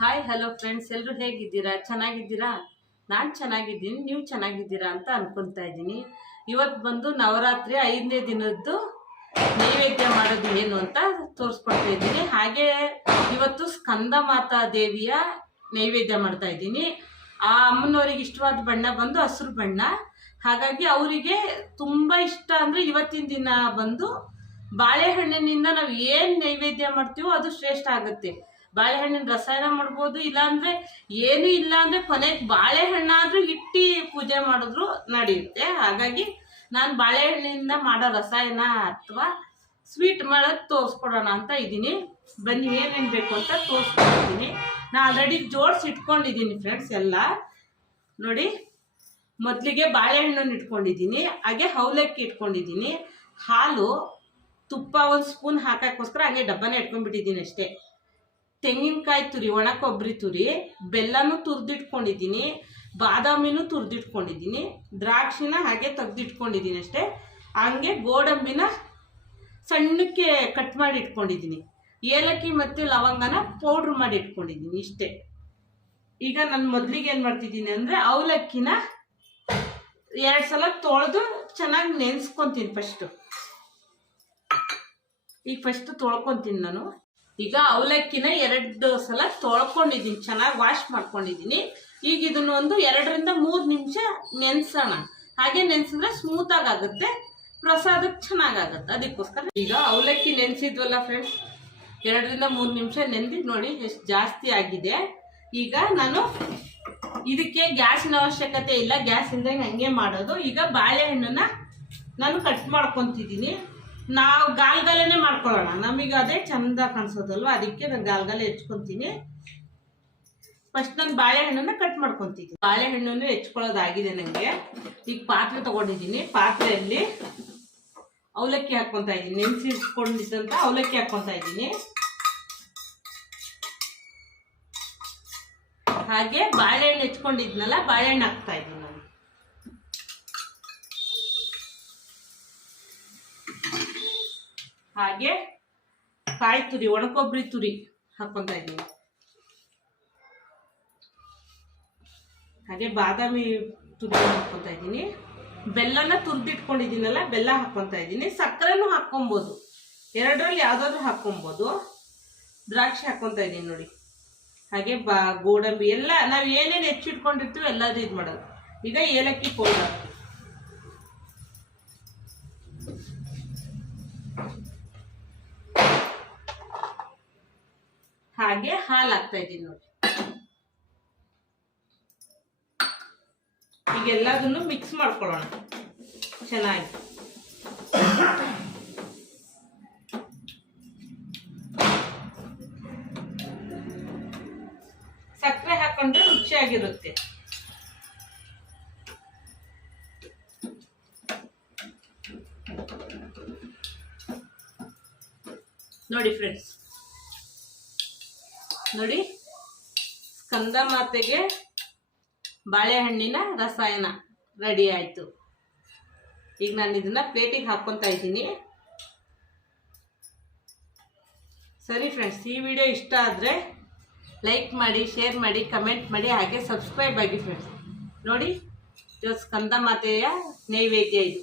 Hi hello friends, ಎಲ್ಲರೂ ಹೇಗಿದ್ದೀರಾ? ಚೆನ್ನಾಗಿದ್ದೀರಾ? ನಾನು ಚೆನ್ನಾಗಿದ್ದೀನಿ, ನೀವು ಚೆನ್ನಾಗಿದ್ದೀರಾ ಅಂತ ಅನ್ಕೊತಾ ಇದ್ದೀನಿ. ಇವತ್ತು ಬಂದು ನವರಾತ್ರಿ 5ನೇ ದಿನದ್ದು ನೈವೇದ್ಯ ಮಾಡೋದು ಏನು ಅಂತ ತೋರಿಸ್ಕೊಡ್ತಾ ಇದ್ದೀನಿ. ಹಾಗೆ ಇವತ್ತು ಸ್ಕಂದ ಮಾತಾ ದೇವಿಯ ನೈವೇದ್ಯ ಮಾಡ್ತಾ ಇದ್ದೀನಿ. ಆ ಅಮ್ಮನವರಿಗೆ ಇಷ್ಟವಾದ ಬಣ್ಣ ಬಂದು ಹಸಿರು ಬಣ್ಣ. ಹಾಗಾಗಿ ಅವರಿಗೆ ತುಂಬ ಇಷ್ಟ ಅಂದರೆ ಇವತ್ತಿನ ದಿನ ಬಂದು ಬಾಳೆಹಣ್ಣಿನಿಂದ ನಾವು ಏನು ನೈವೇದ್ಯ ಮಾಡ್ತೀವೋ ಅದು ಶ್ರೇಷ್ಠ ಆಗುತ್ತೆ. ಬಾಳೆಹಣ್ಣಿನ ರಸಾಯನ ಮಾಡ್ಬೋದು, ಇಲ್ಲಾಂದ್ರೆ ಏನು ಇಲ್ಲ ಅಂದ್ರೆ ಕೊನೆಗೆ ಬಾಳೆಹಣ್ಣಾದ್ರೂ ಇಟ್ಟು ಪೂಜೆ ಮಾಡಿದ್ರು ನಡೆಯುತ್ತೆ. ಹಾಗಾಗಿ ನಾನು ಬಾಳೆಹಣ್ಣಿನಿಂದ ಮಾಡೋ ರಸಾಯನ ಅಥವಾ ಸ್ವೀಟ್ ಮಾಡೋದು ತೋರಿಸ್ಕೊಡೋಣ ಅಂತ ಇದ್ದೀನಿ. ಬನ್ನಿ ಏನೇನು ಬೇಕು ಅಂತ ತೋರಿಸ್ಕೊಡ್ತೀನಿ. ನಾನು ಆಲ್ರೆಡಿ ಜೋಡಿಸಿ ಇಟ್ಕೊಂಡಿದ್ದೀನಿ ಫ್ರೆಂಡ್ಸ್. ಎಲ್ಲ ನೋಡಿ, ಮೊದಲಿಗೆ ಬಾಳೆಹಣ್ಣನ್ನು ಇಟ್ಕೊಂಡಿದ್ದೀನಿ, ಹಾಗೆ ಅವಲಕ್ಕಿ ಇಟ್ಕೊಂಡಿದ್ದೀನಿ, ಹಾಲು, ತುಪ್ಪ 1 ಸ್ಪೂನ್ ಹಾಕೋಕ್ಕೋಸ್ಕರ ಹಾಗೆ ಡಬ್ಬನೇ ಇಟ್ಕೊಂಡ್ಬಿಟ್ಟಿದ್ದೀನಿ ಅಷ್ಟೇ. ತೆಂಗಿನಕಾಯಿ ತುರಿ, ಒಣ ಕೊಬ್ಬರಿ ತುರಿ, ಬೆಲ್ಲನೂ ತುರಿದಿಟ್ಕೊಂಡಿದ್ದೀನಿ, ಬಾದಾಮಿನೂ ತುರಿದಿಟ್ಕೊಂಡಿದ್ದೀನಿ, ದ್ರಾಕ್ಷಿನ ಹಾಗೆ ತೆಗೆದಿಟ್ಕೊಂಡಿದ್ದೀನಿ ಅಷ್ಟೇ. ಹಂಗೆ ಗೋಡಂಬಿನ ಸಣ್ಣಕ್ಕೆ ಕಟ್ ಮಾಡಿ ಇಟ್ಕೊಂಡಿದ್ದೀನಿ, ಏಲಕ್ಕಿ ಮತ್ತು ಲವಂಗನ ಪೌಡ್ರ್ ಮಾಡಿ ಇಟ್ಕೊಂಡಿದ್ದೀನಿ ಇಷ್ಟೇ. ಈಗ ನಾನು ಮೊದಲಿಗೆ ಏನು ಮಾಡ್ತಿದ್ದೀನಿ ಅಂದರೆ ಅವಲಕ್ಕಿನ 2 ಸಲ ತೊಳೆದು ಚೆನ್ನಾಗಿ ನೆನೆಸ್ಕೊತೀನಿ. ಫಸ್ಟು ತೊಳ್ಕೊತೀನಿ ನಾನು. ಈಗ ಅವಲಕ್ಕಿನ 2 ಸಲ ತೊಳ್ಕೊಂಡಿದ್ದೀನಿ, ಚೆನ್ನಾಗಿ ವಾಶ್ ಮಾಡ್ಕೊಂಡಿದ್ದೀನಿ. ಈಗ ಇದನ್ನು ಒಂದು 2 ರಿಂದ 3 ನಿಮಿಷ ನೆನೆಸೋಣ. ಹಾಗೆ ನೆನೆಸಿದ್ರೆ ಸ್ಮೂತಾಗಿ ಆಗುತ್ತೆ, ಪ್ರಸಾದಕ್ಕೆ ಚೆನ್ನಾಗಾಗುತ್ತೆ. ಅದಕ್ಕೋಸ್ಕರ ಈಗ ಅವಲಕ್ಕಿ ನೆನೆಸಿದ್ವಲ್ಲ ಫ್ರೆಂಡ್ಸ್, 2 ರಿಂದ 3 ನಿಮಿಷ ನೆನೆದಿದ್ದು ನೋಡಿ ಎಷ್ಟು ಜಾಸ್ತಿ ಆಗಿದೆ. ಈಗ ನಾನು ಇದಕ್ಕೆ ಗ್ಯಾಸಿನ ಅವಶ್ಯಕತೆ ಇಲ್ಲ, ಗ್ಯಾಸ್ ಇಲ್ಲದೆ ಹಂಗೆ ಮಾಡೋದು. ಈಗ ಬಾಳೆಹಣ್ಣನ್ನ ನಾನು ಕಟ್ ಮಾಡ್ಕೊತಿದ್ದೀನಿ. ನಾವು ಗಾಲ್ಗಾಲನೇ ಮಾಡ್ಕೊಳ್ಳೋಣ, ನಮಗೆ ಅದೇ ಚಂದ ಕಾಣಿಸೋದಲ್ವ, ಅದಕ್ಕೆ ನಾನು ಗಾಲ್ಗಾಲ ಹೆಚ್ಕೊತೀನಿ. ಫಸ್ಟ್ ನಾನು ಬಾಳೆಹಣ್ಣನ್ನು ಕಟ್ ಮಾಡ್ಕೊತೀನಿ. ಬಾಳೆಹಣ್ಣನ್ನು ಹೆಚ್ಕೊಳ್ಳೋದಾಗಿದೆ ನನಗೆ. ಈಗ ಪಾತ್ರೆ ತಗೊಂಡಿದ್ದೀನಿ, ಪಾತ್ರೆಯಲ್ಲಿ ಅವಲಕ್ಕಿ ಹಾಕ್ಕೊತಾ ಇದ್ದೀನಿ, ನೆನೆಸಿಟ್ಕೊಂಡಿದ್ದಂತ ಅವಲಕ್ಕಿ ಹಾಕ್ಕೊತಾ ಇದ್ದೀನಿ. ಹಾಗೆ ಬಾಳೆಹಣ್ಣು ಹೆಚ್ಕೊಂಡಿದ್ನಲ್ಲ, ಬಾಳೆಹಣ್ಣು ಹಾಕ್ತಾ ಇದ್ದೀನಿ ನಾನು. ಹಾಗೆ ಕಾಯಿ ತುರಿ, ಒಣಕೊಬ್ಬರಿ ತುರಿ ಹಾಕ್ಕೊತಾ ಇದ್ದೀನಿ. ಹಾಗೆ ಬಾದಾಮಿ ತುರಿ ಹಾಕ್ಕೊತಾ ಇದ್ದೀನಿ. ಬೆಲ್ಲನ ತುರಿದಿಟ್ಕೊಂಡಿದ್ದೀನಲ್ಲ, ಬೆಲ್ಲ ಹಾಕ್ಕೊತಾ ಇದ್ದೀನಿ. ಸಕ್ಕರೆನೂ ಹಾಕ್ಕೊಬೋದು, 2ರಲ್ಲಿ ಯಾವುದಾದ್ರೂ ಹಾಕ್ಕೊಬೋದು. ದ್ರಾಕ್ಷಿ ಹಾಕ್ಕೊತಾ ಇದ್ದೀನಿ ನೋಡಿ. ಹಾಗೆ ಗೋಡಂಬಿ ಎಲ್ಲ ನಾವು ಏನೇನು ಹೆಚ್ಚಿಟ್ಕೊಂಡಿರ್ತೀವಿ ಎಲ್ಲದೂ ಇದು ಮಾಡೋದು. ಈಗ ಏಲಕ್ಕಿ ಪೌಡರ್, ಹಾಗೆ ಹಾಲು ಹಾಕ್ತಾ ಇದ್ದೀನಿ ನೋಡಿ. ಈಗ ಎಲ್ಲದನ್ನು ಮಿಕ್ಸ್ ಮಾಡ್ಕೊಳ್ಳೋಣ ಚೆನ್ನಾಗಿ. ಸಕ್ಕರೆ ಹಾಕೊಂಡ್ರೆ ರುಚಿಯಾಗಿರುತ್ತೆ. ನೋಡಿ ಫ್ರೆಂಡ್ಸ್, ನೋಡಿ, ಸ್ಕಂದ ಮಾತೆಗೆ ಬಾಳೆಹಣ್ಣಿನ ರಸಾಯನ ರೆಡಿ ಆಯಿತು. ಈಗ ನಾನು ಇದನ್ನ ಪ್ಲೇಟಿಗೆ ಹಾಕ್ಕೊತಾ ಇದ್ದೀನಿ. ಸರಿ ಫ್ರೆಂಡ್ಸ್, ಈ ವಿಡಿಯೋ ಇಷ್ಟ ಆದರೆ ಲೈಕ್ ಮಾಡಿ, ಶೇರ್ ಮಾಡಿ, ಕಮೆಂಟ್ ಮಾಡಿ, ಹಾಗೆ ಸಬ್ಸ್ಕ್ರೈಬ್ ಆಗಿ ಫ್ರೆಂಡ್ಸ್. ನೋಡಿ, ಇದು ಸ್ಕಂದ ಮಾತೆಯ ನೈವೇದ್ಯ ಇದು.